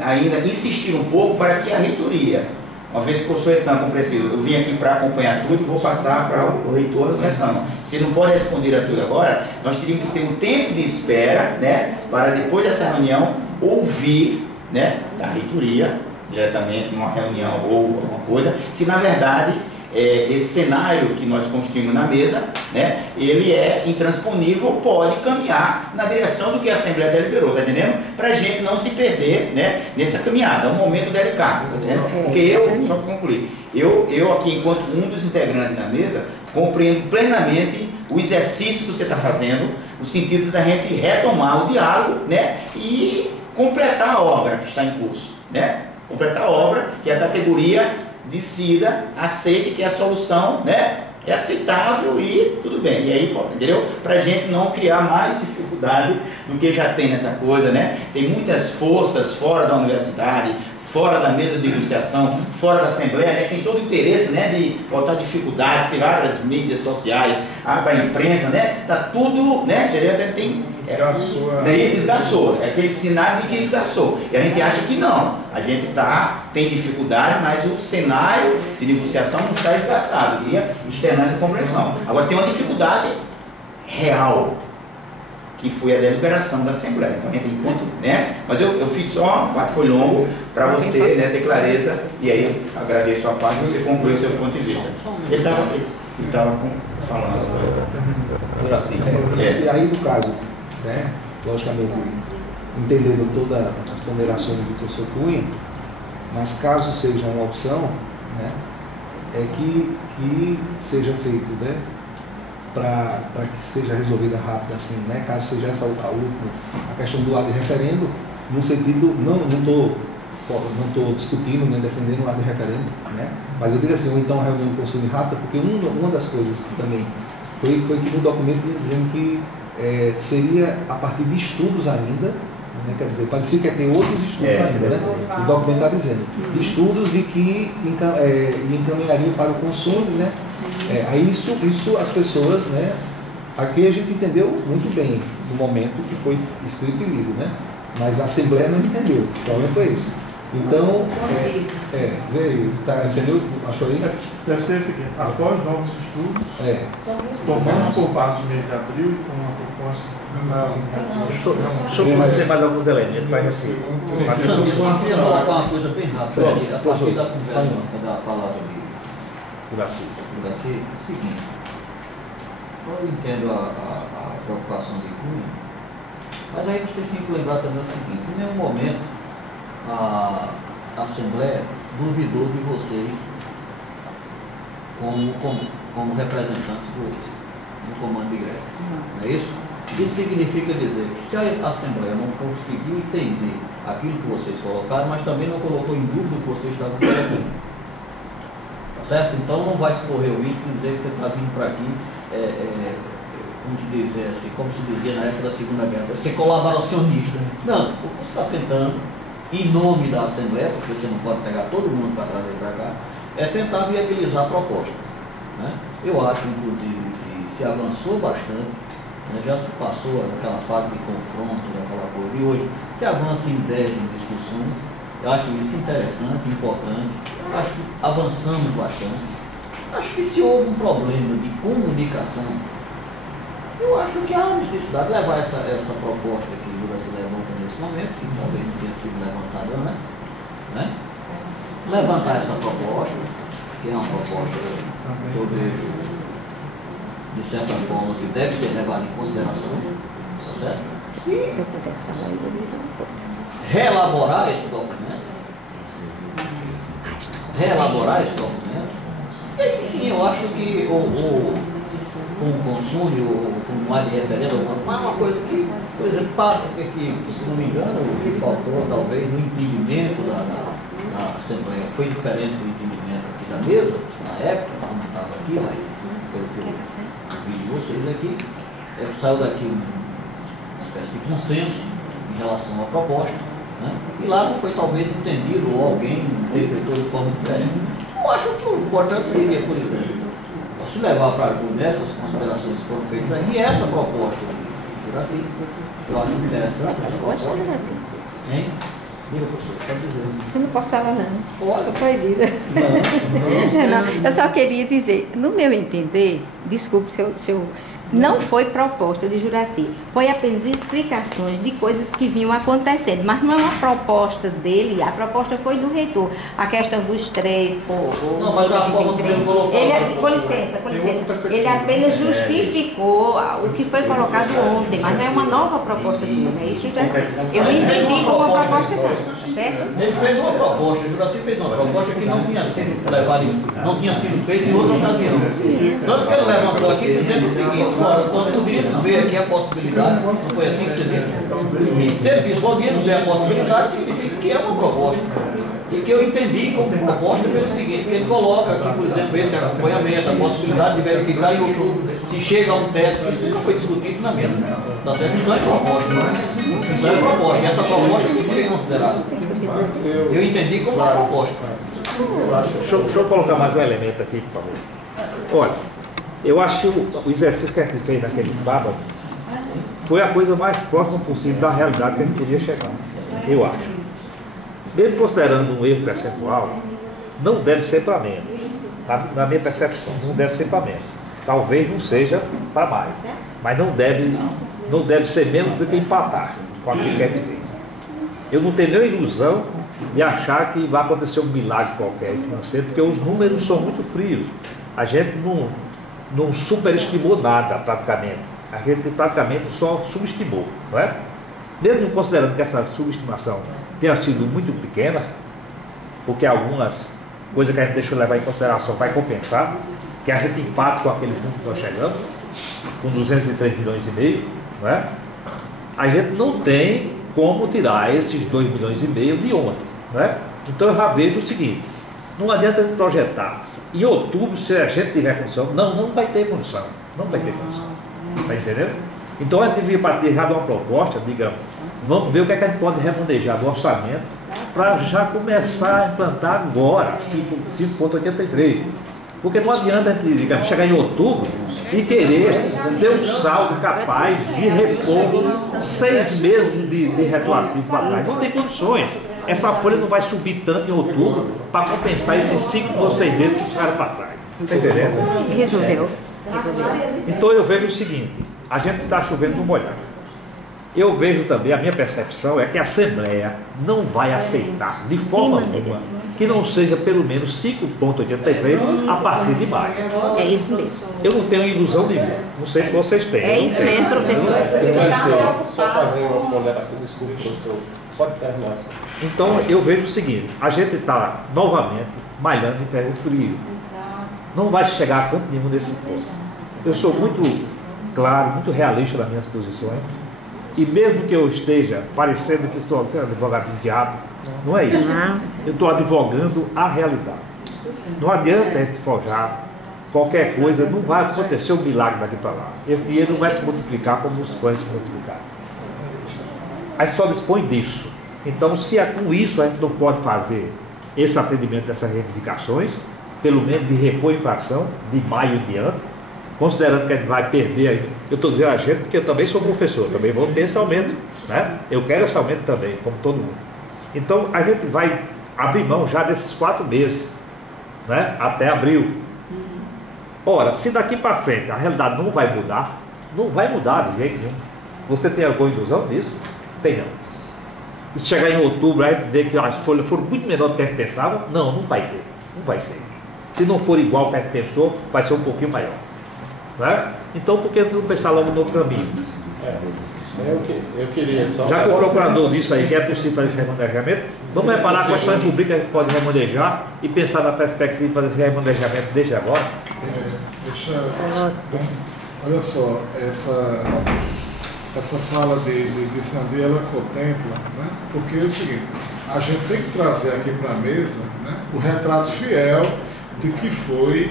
ainda insistir um pouco para que a reitoria, uma vez que o professor Etan compreensível, eu vim aqui para acompanhar tudo e vou passar para o reitor as questões. Se não pode responder a tudo agora, nós teríamos que ter um tempo de espera, né, para depois dessa reunião ouvir, né, da reitoria diretamente numa reunião ou alguma coisa, se na verdade esse cenário que nós construímos na mesa, né, ele é intransponível, pode caminhar na direção do que a Assembleia deliberou, tá entendendo? Para a gente não se perder, né, nessa caminhada, é um momento delicado, tá entendendo? Porque eu, só para concluir, eu aqui enquanto um dos integrantes da mesa, compreendo plenamente o exercício que você está fazendo, no sentido da gente retomar o diálogo, né, e completar a obra que está em curso, né? Completar a obra, que a categoria decida, aceite que a solução, né, é aceitável e tudo bem. E aí, entendeu? Para a gente não criar mais dificuldade do que já tem nessa coisa, né? Tem muitas forças fora da universidade, fora da mesa de negociação, fora da Assembleia, né? Tem todo o interesse, né, de botar dificuldades, se vai para as mídias sociais, para a imprensa, né? Tá tudo, né? Entendeu? Tem esgaçou, é aquele sinal de que esgaçou. E a gente acha que não. A gente tem dificuldade, mas o cenário de negociação não está esgaçado. Eu queria externar essa compreensão. Agora tem uma dificuldade real, que foi a deliberação da Assembleia. Então a gente enquanto, né? Mas eu fiz só, a parte foi longo, para você, né, ter clareza, e aí eu agradeço a parte, você conclui o seu ponto de vista. Ele estava falando. E aí, no caso, né, logicamente, entendendo todas as ponderações do professor Cunha, mas caso seja uma opção, né, é que seja feito, né, para que seja resolvida rápido, assim, né, caso seja essa a questão do ad referendo, no sentido, não estou discutindo nem defendendo o ad referendo, né, mas eu digo assim, ou então a reunião de conselho rápida, porque uma das coisas que também foi que no documento ia dizendo que seria a partir de estudos ainda, né, quer dizer, parecia que ia ter outros estudos ainda, né? O documento está dizendo, estudos e que encaminhariam para o consumo, né? Aí isso as pessoas, né? Aqui a gente entendeu muito bem no momento que foi escrito e lido, né? Mas a Assembleia não entendeu, o problema foi esse. Então, veio, tá, entendeu? Achou aí? Deve ser esse aqui. Após novos estudos, tomando por base o mês de abril, com uma proposta. Deixa eu fazer mais alguns elementos para assim. Eu queria colocar uma coisa bem rápida aqui, a partir da conversa, da palavra do Gaci. É o seguinte, eu entendo a preocupação de Cunha, mas aí vocês têm que lembrar também o seguinte, em nenhum momento a Assembleia duvidou de vocês como representantes do comando de greve, não é isso? Isso significa dizer que se a Assembleia não conseguiu entender aquilo que vocês colocaram, mas também não colocou em dúvida o que vocês estavam colocando, tá certo? Então não vai se correr o risco de dizer que você está vindo para aqui, como se dizia na época da Segunda Guerra, ser colaboracionista. Não, o que você está tentando, em nome da Assembleia, porque você não pode pegar todo mundo para trazer para cá, é tentar viabilizar propostas, né? Eu acho, inclusive, que se avançou bastante né? Já se passou daquela fase de confronto, daquela coisa, e hoje se avança em ideias, em discussões. Eu acho isso interessante, importante, eu acho que avançamos bastante. Acho que se houve um problema de comunicação, eu acho que há necessidade de levar essa proposta que o Juraci levanta nesse momento, que talvez não tenha sido levantada antes, né? Levantar essa proposta, que é uma proposta que eu vejo, de certa forma, que deve ser levada em consideração, tá certo? E se eu pudesse falar, eu ia dizer uma coisa. Reelaborar esse documento. E aí sim, eu acho que com o consumidor, ou com área de referendo, é uma coisa que, por exemplo, passa, porque, se não me engano, o que faltou talvez no entendimento da Assembleia foi diferente do entendimento aqui da mesa, na época, não estava aqui, mas pelo que eu vi de vocês aqui, saiu daqui uma espécie de consenso em relação à proposta, né? E lá não foi talvez entendido ou alguém interpretou de forma diferente. Eu acho que o importante seria, por exemplo, se levar para a nessas considerações que foram feitas aqui, essa proposta de Juraci. Eu acho interessante essa proposta. Hein? Diga, professor, pode dizer. Eu não posso falar, não. Olha. Estou proibida. Não. Eu só queria dizer, no meu entender, desculpe se eu não foi proposta de Juraci, foi apenas explicações de coisas que vinham acontecendo, mas não é uma proposta dele, a proposta foi do reitor, a questão dos três, não, mas a forma que ele colocou. Com licença, ele apenas justificou o que foi colocado ontem, mas não é uma nova proposta sua, não é isso, Juraci? Eu não entendi como uma proposta não, certo? Ele fez uma proposta, Juraci fez uma proposta que não tinha sido levada, não tinha sido feita em outra ocasião. Tanto que ele levantou aqui dizendo o seguinte: nós poderíamos ver aqui a possibilidade, não foi assim que você disse? Se ele disse, podíamos ver a possibilidade, significa que é uma proposta. E que eu entendi como proposta pelo seguinte, que ele coloca aqui, por exemplo, esse acompanhamento, a possibilidade de verificar em outubro se chega a um teto, isso nunca foi discutido na mesa, tá certo? Então é proposta, então é proposta, e essa proposta tem que ser considerada. Eu entendi como uma proposta. Deixa eu colocar mais um elemento aqui, por favor. Olha, eu acho que o exercício que a gente fez naquele sábado foi a coisa mais próxima possível da realidade que a gente podia chegar, eu acho. Mesmo considerando um erro percentual, não deve ser para menos, na minha percepção, não deve ser para menos. Talvez não seja para mais, mas não deve ser menos do que empatar com aquilo que a gente fez. Eu não tenho nenhuma ilusão de achar que vai acontecer um milagre qualquer financeiro, porque os números são muito frios. A gente não superestimou nada praticamente, a gente praticamente só subestimou, não é? Mesmo considerando que essa subestimação tenha sido muito pequena, porque algumas coisas que a gente deixou levar em consideração vai compensar, que a gente empate com aquele ponto que nós chegamos, com 203 milhões e meio, não é? A gente não tem como tirar esses 2 milhões e meio de ontem, não é? Então eu já vejo o seguinte: não adianta projetar em outubro, se a gente tiver condição, não vai ter condição, não vai ter condição, está entendendo? Então a gente devia partir já de uma proposta, digamos, vamos ver o que é que a gente pode remanejar do orçamento para já começar a implantar agora, 5,83. Porque não adianta a gente, digamos, chegar em outubro e querer ter um saldo capaz de repor 6 meses de retroativo para trás. Não tem condições. Essa folha não vai subir tanto em outubro para compensar esses 5 ou 6 meses que ficaram para trás. Está entendendo? Resolveu. Então eu vejo o seguinte: a gente está chovendo no molhado. Eu vejo também, a minha percepção é que a Assembleia não vai aceitar de forma alguma que não seja pelo menos 5,83 a partir de maio. É isso mesmo. Eu não tenho ilusão nenhuma. Não sei se vocês têm. É isso mesmo, professor. Só fazer uma ponderação, desculpa, professor. Pode terminar. Então eu vejo o seguinte: a gente está novamente malhando em ferro frio. Não vai chegar a canto nenhum nesse ponto. Eu sou muito claro, muito realista nas minhas posições. E mesmo que eu esteja parecendo que estou sendo advogado do diabo, não é isso. Eu estou advogando a realidade. Não adianta a gente forjar qualquer coisa, não vai acontecer um milagre daqui para lá. Esse dinheiro não vai se multiplicar como os pães se multiplicaram. A gente só dispõe disso. Então, se é com isso a gente não pode fazer esse atendimento dessas reivindicações, pelo menos de repor a inflação de maio em diante, considerando que a gente vai perder ainda. Eu estou dizendo a gente porque eu também sou professor, também vou ter esse aumento, né? Eu quero esse aumento também, como todo mundo. Então a gente vai abrir mão já desses 4 meses, né? Até abril. Ora, se daqui para frente a realidade não vai mudar, não vai mudar de jeito nenhum. Você tem alguma ilusão disso? Tem não. Se chegar em outubro, a gente vê que as folhas foram muito menores do que a gente pensava, não vai ser. Não vai ser. Se não for igual ao que a gente pensou, vai ser um pouquinho maior. Né? Então, por que não pensar logo no outro caminho? Eu queria só... Já que o procurador disse aí que é possível fazer esse remanejamento, vamos reparar quais são as rubricas que a gente pode remanejar e pensar na perspectiva de fazer esse remanejamento desde agora. Olha só, essa fala de Sandy, ela contempla, né? Porque é o seguinte, a gente tem que trazer aqui para a mesa, né, o retrato fiel de que foi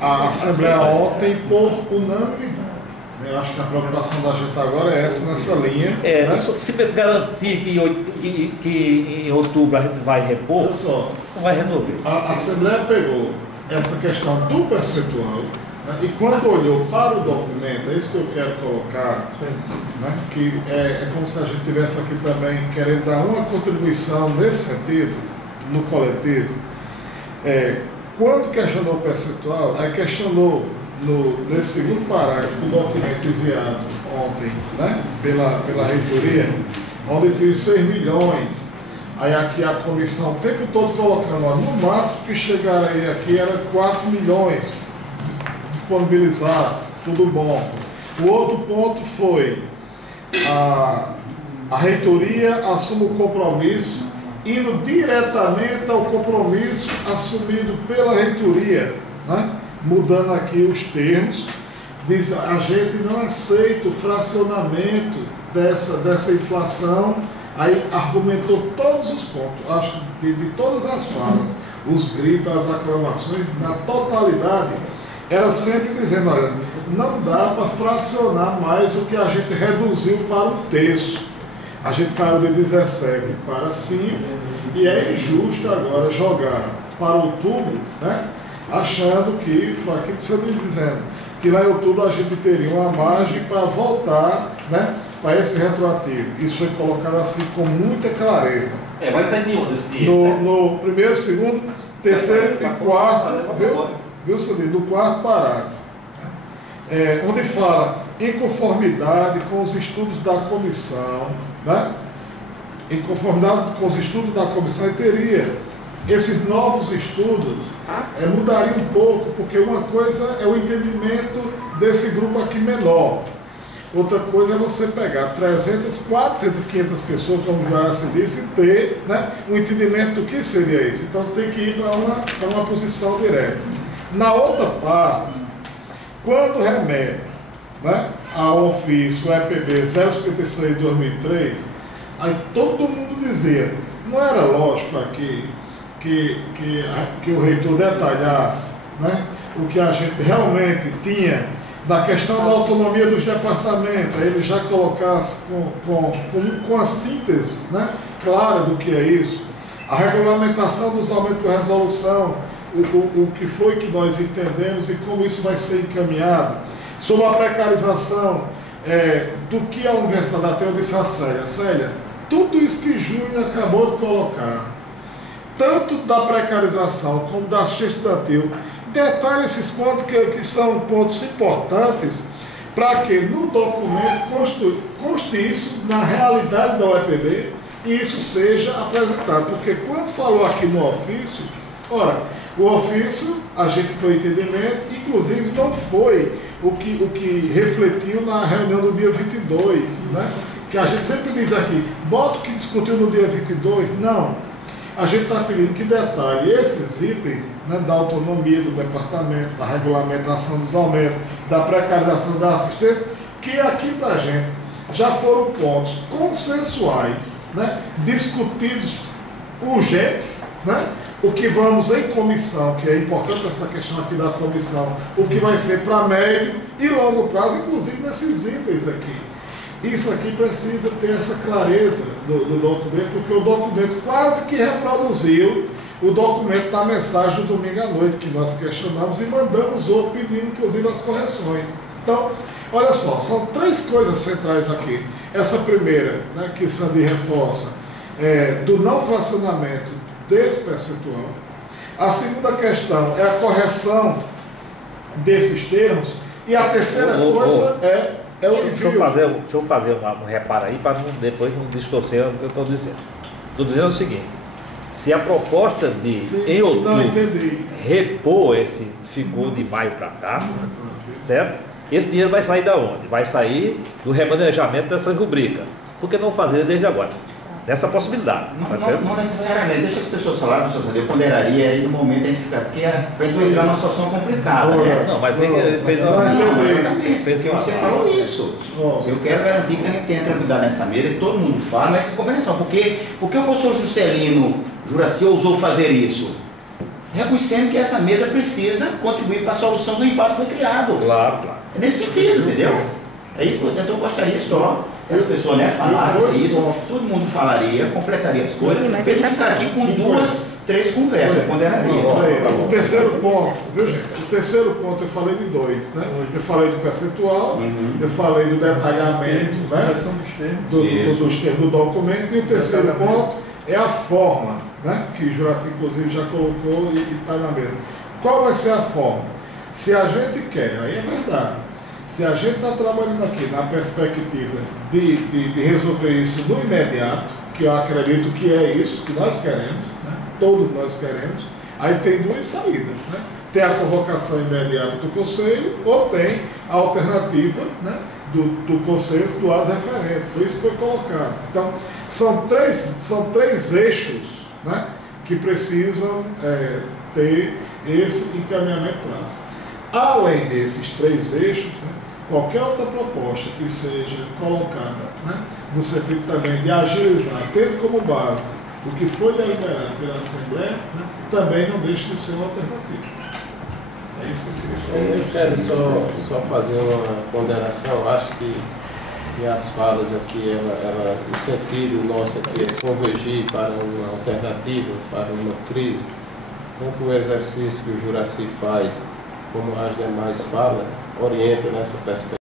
a Assembleia ontem por unanimidade. Eu acho que a preocupação da gente agora é essa, nessa linha. Né? Se garantir que em outubro a gente vai repor, olha só, não vai resolver. A Assembleia pegou essa questão do percentual, né, e quando olhou para o documento, é isso que eu quero colocar, né, que é como se a gente estivesse aqui também querendo dar uma contribuição nesse sentido, no coletivo. Quando questionou o percentual, aí questionou nesse segundo parágrafo do documento enviado ontem, né, pela reitoria, onde tinha os 6 milhões, aí aqui a comissão o tempo todo colocando, ó, no máximo que chegaram aí aqui era 4 milhões disponibilizados, tudo bom. O outro ponto foi a reitoria assume o compromisso, indo diretamente ao compromisso assumido pela reitoria, né? Mudando aqui os termos, diz a gente não aceita o fracionamento dessa inflação, aí argumentou todos os pontos, acho de todas as falas, os gritos, as aclamações, na totalidade, era sempre dizendo, olha, não dá para fracionar mais o que a gente reduziu para um terço. A gente caiu de 17 para 5 e é injusto agora jogar para outubro, né? Achando que, foi aquilo que você me dizendo, que lá em outubro a gente teria uma margem para voltar, né, para esse retroativo. Isso foi colocado assim com muita clareza. Vai sair de onde esse dinheiro? No primeiro, segundo, terceiro e quarto, viu, Sandro? No quarto parágrafo, onde fala em conformidade com os estudos da comissão, né? Em conformidade com os estudos da comissão, e teria esses novos estudos, mudaria um pouco, porque uma coisa é o entendimento desse grupo aqui menor, outra coisa é você pegar 300, 400, 500 pessoas, como o Joaci disse, e ter, né, um entendimento do que seria isso. Então tem que ir para uma posição direta. Na outra parte, quando remete, né, ao ofício EPB 056 de 2003, aí todo mundo dizia, não era lógico aqui que o reitor detalhasse, né, o que a gente realmente tinha da questão da autonomia dos departamentos, ele já colocasse com a síntese, né, clara do que é isso, a regulamentação dos aumentos por resolução, o que foi que nós entendemos e como isso vai ser encaminhado, sobre a precarização do que a universidade tem. Eu disse a Célia, tudo isso que Júnior acabou de colocar, tanto da precarização como da assistência estudantil, detalhe esses pontos que são pontos importantes para que no documento conste isso na realidade da UEPB e isso seja apresentado. Porque quando falou aqui no ofício, ora, o ofício, a gente tem o entendimento, inclusive não foi o que refletiu na reunião do dia 22, né? Que a gente sempre diz aqui, bota o que discutiu no dia 22, não. A gente está pedindo que detalhe esses itens, né, da autonomia do departamento, da regulamentação dos aumentos, da precarização da assistência, que aqui para a gente já foram pontos consensuais, né, discutidos urgente, né, o que vamos em comissão, que é importante essa questão aqui da comissão, o que vai ser para médio e longo prazo, inclusive nesses itens aqui. Isso aqui precisa ter essa clareza do documento, porque o documento quase que reproduziu o documento da mensagem do domingo à noite, que nós questionamos e mandamos outro pedindo, inclusive, as correções. Então, olha só, são três coisas centrais aqui. Essa primeira, né, que Sandy reforça, do não fracionamento desse percentual. A segunda questão é a correção desses termos. E a terceira coisa é o envio. Deixa eu fazer um reparo aí para depois não distorcer o que eu estou dizendo. Estou dizendo o seguinte: se a proposta de, em outubro, repor esse ficou de maio para cá, certo? Esse dinheiro vai sair da onde? Vai sair do remanejamento dessa rubrica. Por que não fazer desde agora? Nessa possibilidade. Não necessariamente, deixa as pessoas falarem, eu ponderaria aí no momento a gente ficar, porque a gente vai entrar numa situação complicada, né? Não, mas ele fez uma. Porque você falou isso. Eu quero garantir que a gente tenha tranquilidade nessa mesa, que todo mundo fala, mas tem compreensão. Por que o professor Juscelino Juraci ousou fazer isso? Reconhecendo que essa mesa precisa contribuir para a solução do impasse que foi criado. Claro, claro. É nesse sentido, entendeu? Aí, então eu gostaria só que as pessoas falassem isso, todo mundo falaria, completaria as coisas, para ele ficar aqui com duas, três conversas, eu ponderaria. O terceiro ponto, viu gente? O terceiro ponto eu falei de dois, né? Eu falei do percentual, eu falei do detalhamento, né? Dos termos do documento, e o terceiro ponto é a forma, né? Que Juraci inclusive já colocou e está na mesa. Qual vai ser a forma? Se a gente quer, aí é verdade, se a gente está trabalhando aqui na perspectiva de resolver isso no imediato, que eu acredito que é isso que nós queremos, né? Todos nós queremos, aí tem duas saídas, né? Tem a convocação imediata do Conselho ou tem a alternativa, né, do Conselho do ato referendo. Foi isso que foi colocado. Então, são três eixos, né, que precisam ter esse encaminhamento prático. Além desses três eixos, né, qualquer outra proposta que seja colocada, né, no sentido também de agilizar, tendo como base o que foi deliberado pela Assembleia, né, também não deixa de ser uma alternativa. É isso que eu queria falar. Eu quero só fazer uma ponderação. Eu acho que as falas aqui, o sentido nosso aqui é convergir para uma alternativa, para uma crise. Tanto o exercício que o Juraci faz, como as demais falas, orienta nessa perspectiva.